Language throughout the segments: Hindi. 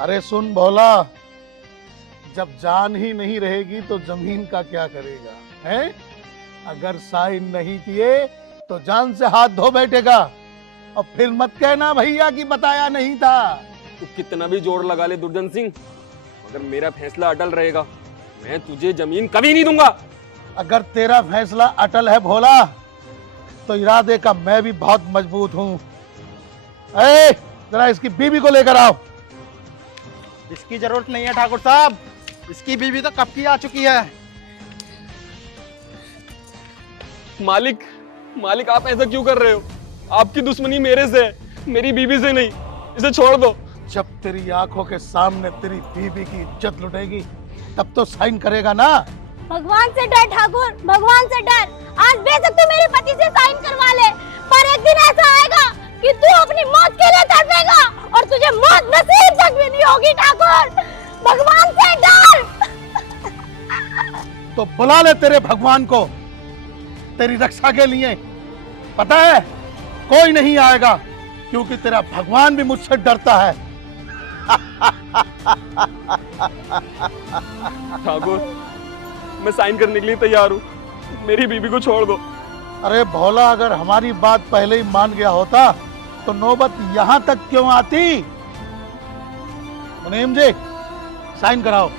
अरे सुन भोला, जब जान ही नहीं रहेगी तो जमीन का क्या करेगा, हैं? अगर साइन नहीं किए तो जान से हाथ धो बैठेगा। और फिर मत कहना भैया कि बताया नहीं था। तू कितना भी जोर लगा ले दुर्जन सिंह, मगर मेरा फैसला अटल रहेगा। मैं तुझे जमीन कभी नहीं दूंगा। अगर तेरा फैसला अटल है भोला, तो इरादे का मैं भी बहुत मजबूत हूं। जरा इसकी बीवी को लेकर आओ। इसकी जरूरत नहीं है ठाकुर साहब, इसकी बीवी तो कब की आ चुकी है। मालिक, मालिक आप ऐसा क्यों कर रहे हो? आपकी दुश्मनी मेरे से है, मेरी बीवी से नहीं। इसे छोड़ दो। जब तेरी आंखों के सामने तेरी बीवी की इज्जत लुटेगी तब तो साइन करेगा ना। भगवान से डर ठाकुर, भगवान से डर। आज बेशक तू मेरे पति से साइन करवा ले, पर एक दिन ऐसा आएगा कि तू अपनी मौत के लिए तड़पेगा और तुझे मौत नसीब तक भी नहीं होगी ठाकुर। भगवान से डर। तो बुला ले तेरे भगवान को तेरी रक्षा के लिए। पता है कोई नहीं आएगा, क्योंकि तेरा भगवान भी मुझसे डरता है। ठाकुर, मैं साइन करने के लिए तैयार हूँ। मेरी बीबी को छोड़ दो। अरे भोला, अगर हमारी बात पहले ही मान गया होता तो नौबत यहां तक क्यों आती? मुनीम जी, साइन कराओ।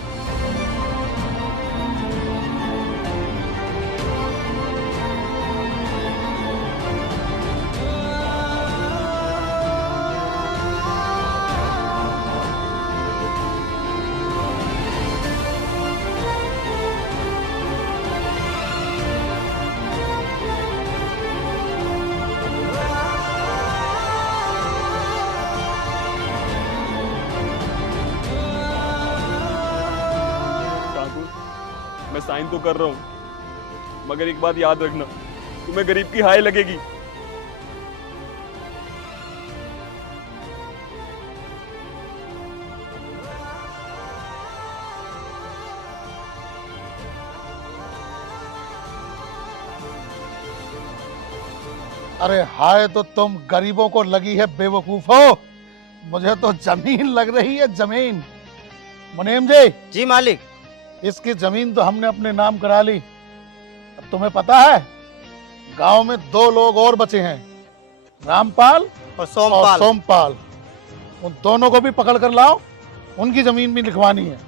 मैं साइन तो कर रहा हूँ, मगर एक बात याद रखना, तुम्हें गरीब की हाय लगेगी। अरे हाय तो तुम गरीबों को लगी है बेवकूफो, मुझे तो जमीन लग रही है, जमीन। मुनीम जी। जी मालिक। इसकी जमीन तो हमने अपने नाम करा ली। अब तुम्हें पता है गांव में 2 लोग और बचे हैं, रामपाल और सोमपाल। उन दोनों को भी पकड़ कर लाओ, उनकी जमीन भी लिखवानी है।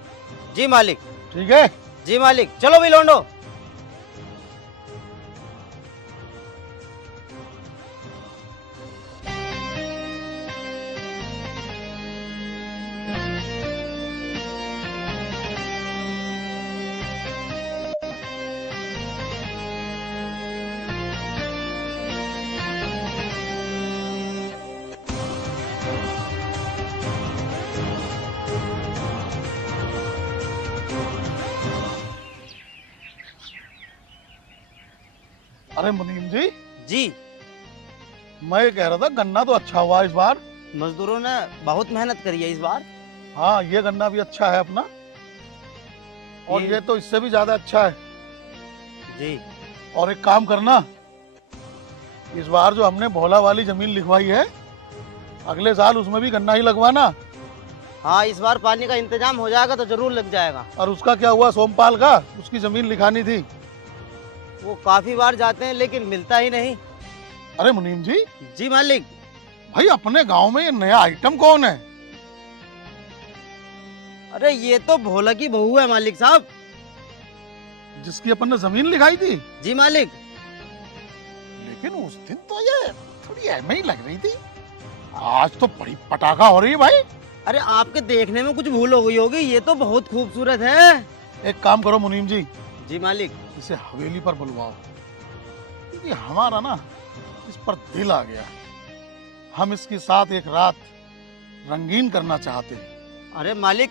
जी मालिक। ठीक है? जी मालिक, चलो भी लौंडो। अरे मुनीम जी। जी। मैं कह रहा था गन्ना तो अच्छा हुआ इस बार। मजदूरों ने बहुत मेहनत करी है इस बार। हाँ, ये गन्ना भी अच्छा है अपना, और ये तो इससे भी ज्यादा अच्छा है। जी। और एक काम करना, इस बार जो हमने भोला वाली जमीन लिखवाई है, अगले साल उसमें भी गन्ना ही लगवाना। हाँ, इस बार पानी का इंतजाम हो जाएगा तो जरूर लग जाएगा। और उसका क्या हुआ सोमपाल का? उसकी जमीन लिखानी थी। वो काफी बार जाते हैं लेकिन मिलता ही नहीं। अरे मुनीम जी। जी मालिक। भाई, अपने गांव में ये नया आइटम कौन है? अरे ये तो भोला की बहू है मालिक साहब। जिसकी अपन ने जमीन लिखाई थी? जी मालिक। लेकिन उस दिन तो ये थोड़ी ऐमे ही लग रही थी, आज तो बड़ी पटाखा हो रही है भाई। अरे आपके देखने में कुछ भूल हो गई होगी, ये तो बहुत खूबसूरत है। एक काम करो मुनीम जी। जी मालिक। इसे हवेली पर बुलवाओ, क्योंकि हमारा ना इस पर दिल आ गया। हम इसके साथ एक रात रंगीन करना चाहते हैं। अरे मालिक,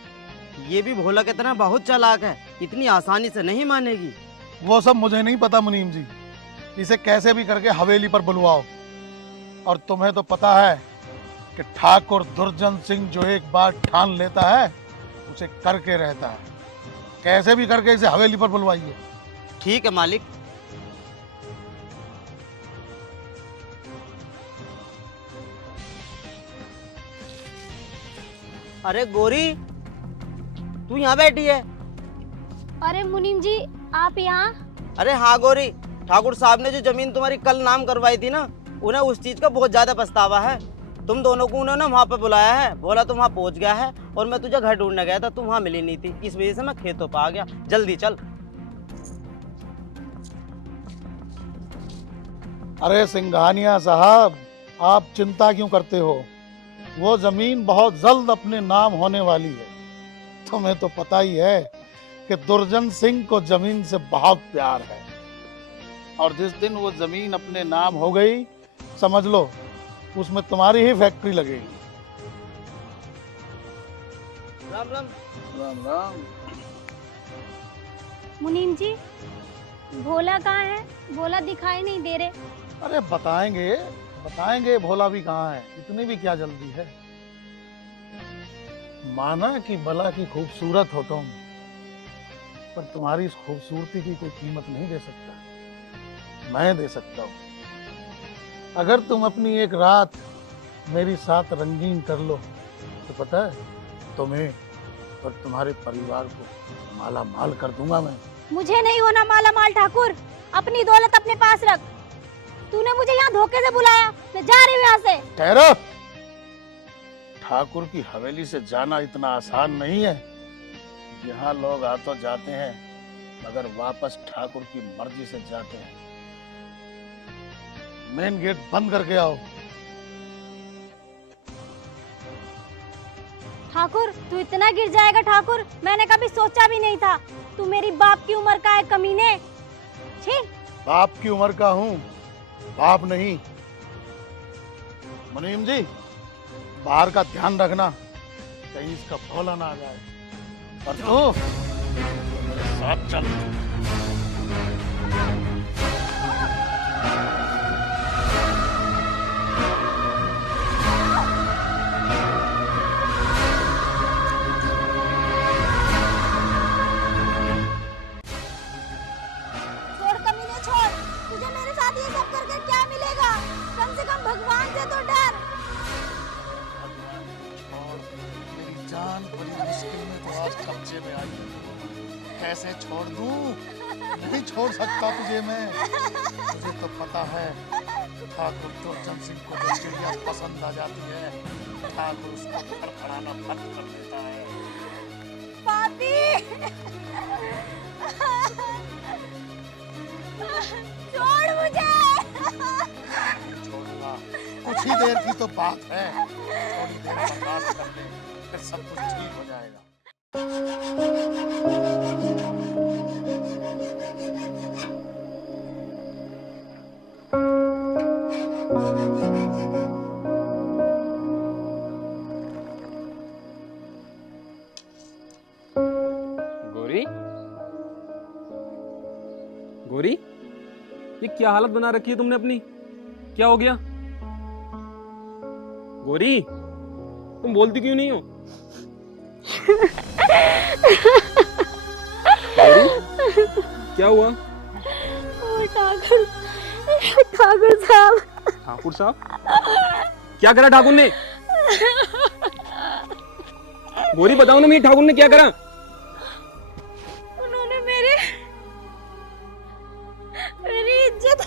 ये भी भोला की तरह बहुत चालाक है, इतनी आसानी से नहीं मानेगी। वो सब मुझे नहीं पता मुनीम जी, इसे कैसे भी करके हवेली पर बुलवाओ। और तुम्हें तो पता है कि ठाकुर दुर्जन सिंह जो एक बार ठान लेता है उसे करके रहता है। कैसे भी करके इसे हवेली पर बुलवाइए। ठीक है मालिक। अरे गोरी, तू यहाँ बैठी है? अरे मुनीम जी, आप यहाँ? अरे हाँ गोरी, ठाकुर साहब ने जो जमीन तुम्हारी कल नाम करवाई थी ना, उन्हें उस चीज का बहुत ज्यादा पछतावा है। तुम दोनों को उन्होंने वहाँ पे बुलाया है, बोला तुम वहाँ पहुँच गया है, और मैं तुझे घर ढूंढने गया था, तुम वहाँ मिली नहीं थी, इस वजह से मैं खेतों पर आ गया। जल्दी चल। अरे सिंघानिया साहब, आप चिंता क्यों करते हो? वो जमीन बहुत जल्द अपने नाम होने वाली है। तुम्हें तो पता ही है कि दुर्जन सिंह को जमीन से बहुत प्यार है, और जिस दिन वो जमीन अपने नाम हो गई, समझ लो उसमें तुम्हारी ही फैक्ट्री लगेगी। राम राम। राम राम। मुनीम जी, भोला कहाँ है? भोला दिखाई नहीं दे रहे। अरे बताएंगे बताएंगे, भोला भी कहाँ है, इतनी भी क्या जल्दी है। माना कि भला की खूबसूरत हो तुम, पर तुम्हारी इस खूबसूरती की कोई कीमत नहीं दे सकता, मैं दे सकता हूँ। अगर तुम अपनी एक रात मेरी साथ रंगीन कर लो, तो पता है तुम्हें और तुम्हारे परिवार को माला माल कर दूंगा मैं। मुझे नहीं होना माला माल ठाकुर, अपनी दौलत अपने पास रख। तूने मुझे यहाँ धोखे से बुलाया, मैं जा रही हूँ यहाँ से। ठहरो, ठाकुर की हवेली से जाना इतना आसान नहीं है। यहाँ लोग आ तो जाते हैं, मगर वापस ठाकुर की मर्जी से जाते हैं। मेन गेट बंद करके आओ। ठाकुर, तू इतना गिर जाएगा ठाकुर, मैंने कभी सोचा भी नहीं था। तू मेरी बाप की उम्र का है कमीने। छी। बाप की उम्र का हूँ, बाप नहीं। मुनीम जी, बाहर का ध्यान रखना, कहीं इसका भोला ना आ जाए। और तू मेरे साथ चल। छोड़ कमीने, छोड़। तुझे मेरे साथ ये सब करके क्या मिलेगा? कम से कम भगवान से तो डर। और मेरी जान बड़ी मुश्किल में तो आज कब्जे में आई। कैसे छोड़ दूं? नहीं छोड़ सकता तुझे मैं। मुझे तो पता है ठाकुर दुर्जन सिंह को जो चिड़िया पसंद आ जाती है, ठाकुर उसको फड़फड़ाना बंद कर देता है। पापी, छोड़ मुझे। छोड़ूंगा, कुछ ही देर की तो बात है। थोड़ी देर बर्दाश्त कर ले, फिर सब कुछ ठीक हो जाएगा। गोरी, गोरी, ये क्या हालत बना रखी है तुमने अपनी? क्या हो गया? गोरी, तुम बोलती क्यों नहीं हो? गोरी, क्या हुआ? ठाकुर, ठाकुर साहब। ठाकुर साहब? क्या करा ठाकुर ने? गोरी बताओ ना, मेरी ठाकुर ने क्या करा? उन्होंने मेरी इज्जत।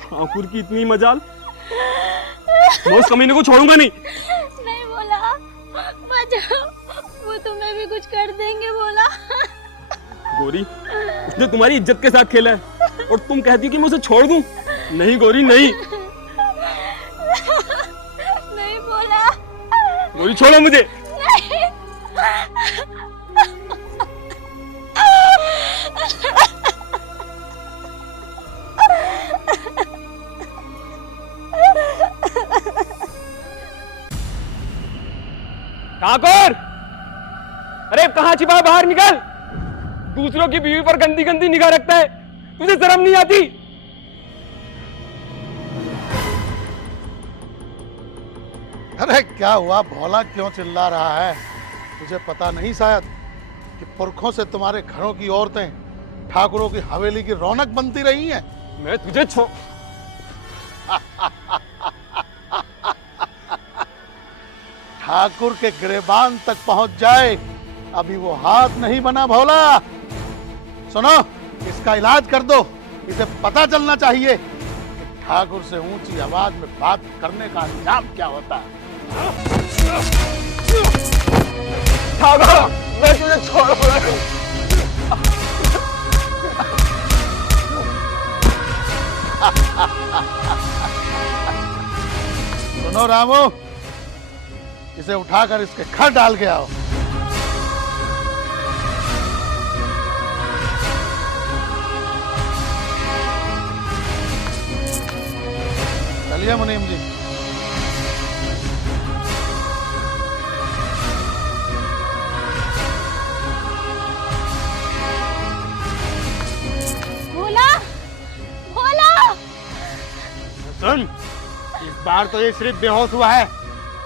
ठाकुर की इतनी मजाल, मैं उस कमीने को छोड़ूंगा नहीं। नहीं बोला, बचाओ, वो तुम्हें भी कुछ कर देंगे बोला। गोरी, उसने तुम्हारी इज्जत के साथ खेला है और तुम कहती हो कि मैं उसे छोड़ दूं? नहीं गोरी, नहीं। नहीं बोला। गोरी छोड़ो मुझे। नहीं। ठाकुर, अरे कहाँ छिपा है? बाहर निकल। दूसरों की बीवी पर गंदी गंदी निगाह रखता है, तुझे शर्म नहीं आती? अरे क्या हुआ भोला, क्यों चिल्ला रहा है? तुझे पता नहीं शायद कि पुरखों से तुम्हारे घरों की औरतें ठाकुरों की हवेली की रौनक बनती रही हैं। मैं तुझे ठाकुर के गिरेबान तक पहुंच जाए, अभी वो हाथ नहीं बना भोला। सुनो, इसका इलाज कर दो। इसे पता चलना चाहिए कि ठाकुर से ऊंची आवाज में बात करने का अंजाम क्या होता है। ठाकुर, मैं तुझे छोड़ूंगा नहीं। सुनो रामू, इसे उठाकर इसके घर डाल के आओ। चलिए मुनीम जी। भोला, भोला। सुन, इस बार तो ये सिर्फ बेहोश हुआ है।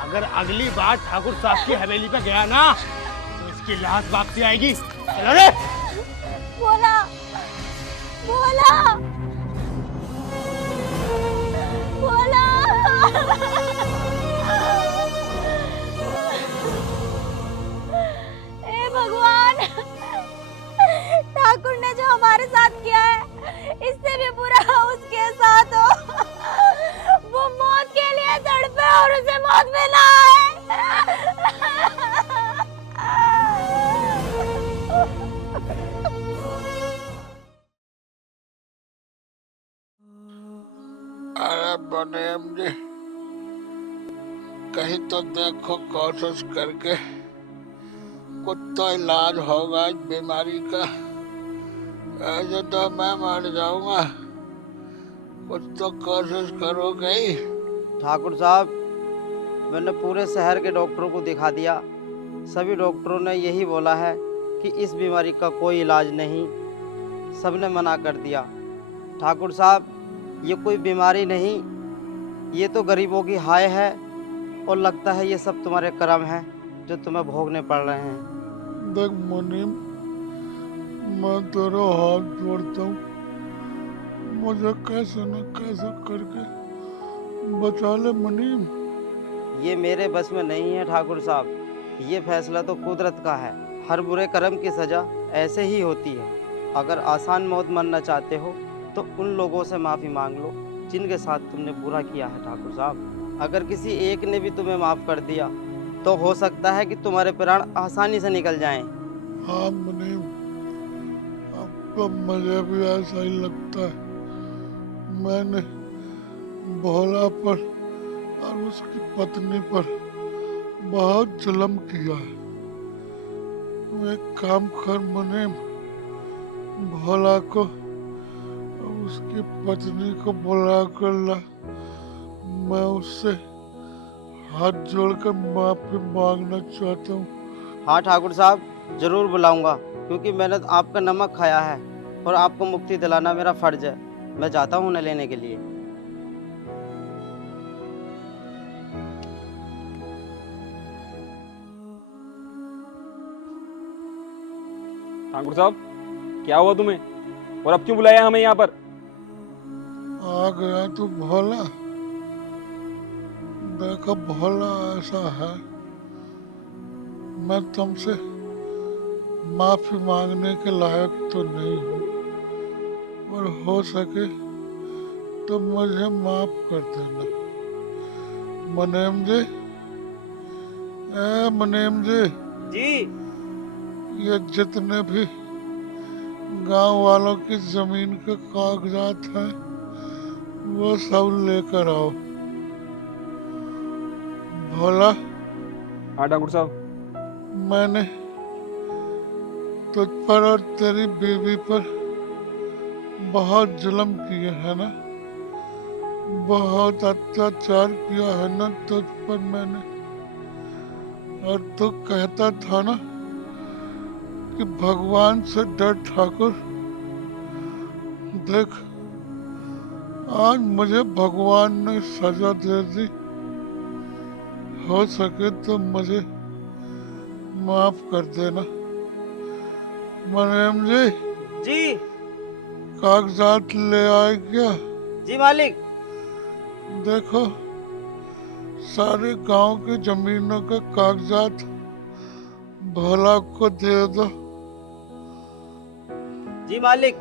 अगर अगली बार ठाकुर साहब की हवेली पे गया ना तो इसकी लाश वापसी आएगी। चलो रे। भोला, भोला, भोला। हे भगवान, ठाकुर ने जो हमारे साथ किया है, इससे भी बुरा उसके साथ हो। वो मौत के लिए तड़पे और उसे मौत में ना आए। अरे मुनीम जी, कहीं तो देखो कोशिश करके, कुछ तो इलाज होगा इस बीमारी का। ऐसे तो मैं मर जाऊंगा। कुछ तो कोशिश करो कहीं। ठाकुर साहब, मैंने पूरे शहर के डॉक्टरों को दिखा दिया। सभी डॉक्टरों ने यही बोला है कि इस बीमारी का कोई इलाज नहीं। सबने मना कर दिया। ठाकुर साहब, ये कोई बीमारी नहीं, ये तो गरीबों की हाय है। और लगता है ये सब तुम्हारे कर्म हैं जो तुम्हें भोगने पड़ रहे हैं। देख मुनीम, मैं तेरा हाथ जोड़ता हूँ, मुझे कैसे न कैसे करके बचा ले मुनीम। ये मेरे बस में नहीं है ठाकुर साहब। ये फैसला तो कुदरत का है। हर बुरे कर्म की सज़ा ऐसे ही होती है। अगर आसान मौत मरना चाहते हो तो उन लोगों से माफ़ी मांग लो जिनके साथ तुमने बुरा किया है ठाकुर साहब। अगर किसी एक ने भी तुम्हें माफ़ कर दिया तो हो सकता है कि तुम्हारे प्राण आसानी से निकल जाएं। हाँ मुनीम, अब तो मुझे भी ऐसा ही लगता है। मैंने भोला पर और उसकी पत्नी पर बहुत जुल्म किया है। तू एक काम कर मुनीम, भोला को और उसकी पत्नी को बुला कर ला। मैं उससे हाथ जोड़कर माफी मांगना चाहता हूँ। हाँ ठाकुर साहब, ज़रूर बुलाऊंगा, क्योंकि मैंने तो आपका नमक खाया है और आपको मुक्ति दिलाना मेरा फ़र्ज है। मैं जाता हूँ उन्हें लेने के लिए। ठाकुर साहब, क्या हुआ तुम्हें और अब क्यों बुलाया हमें यहाँ पर? आ गया तू भोला। देखो भोला, ऐसा है, मैं तुमसे माफी मांगने के लायक तो नहीं हूँ, पर हो सके तो मुझे माफ कर देना। मुनीम जी, ए मुनीम जी, जी। ये जितने भी गांव वालों की जमीन के कागजात हैं वो सब लेकर आओ। भोला, हाँ ठाकुर साहब। मैंने तुझ पर और तेरी बीवी पर बहुत जुल्म किए हैं ना, बहुत अत्याचार किया है ना तुझ पर मैंने। और तू कहता था ना कि भगवान से डर ठाकुर। देख, आज मुझे भगवान ने सजा दे दी। हो सके तो मुझे माफ कर देना। मुनीम जी, जी। कागजात ले आए क्या? जी मालिक। देखो, सारे गांव की जमीनों के कागजात भोला को दे दो। जी मालिक।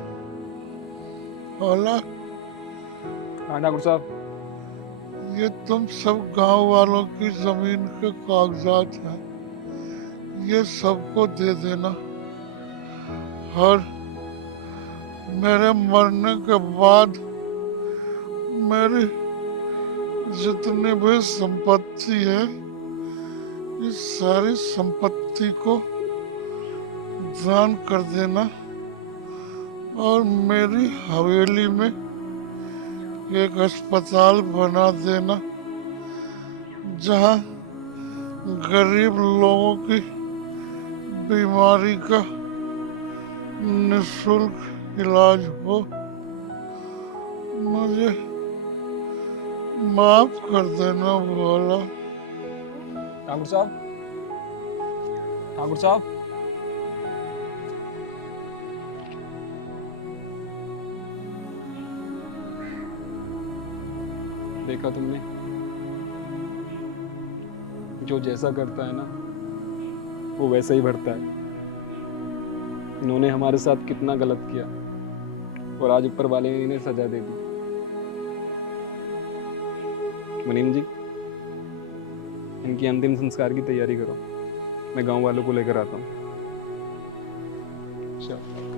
भोला, हाँ ठाकुर साहब। ये तुम सब गांव वालों की जमीन के कागजात हैं, ये सबको दे देना। और मेरे मरने के बाद मेरी जितनी भी संपत्ति है, इस सारी संपत्ति को दान कर देना और मेरी हवेली में एक अस्पताल बना देना जहां गरीब लोगों की बीमारी का निःशुल्क इलाज हो। मुझे माफ कर देना भोला। ठाकुर साहब, ठाकुर साहब। देखा तुमने, जो जैसा करता है ना वो वैसा ही भरता है। इन्होंने हमारे साथ कितना गलत किया और आज ऊपर वाले ने इन्हें सजा दे दी। मुनीम जी, इनकी अंतिम संस्कार की तैयारी करो, मैं गांव वालों को लेकर आता हूँ। चलो।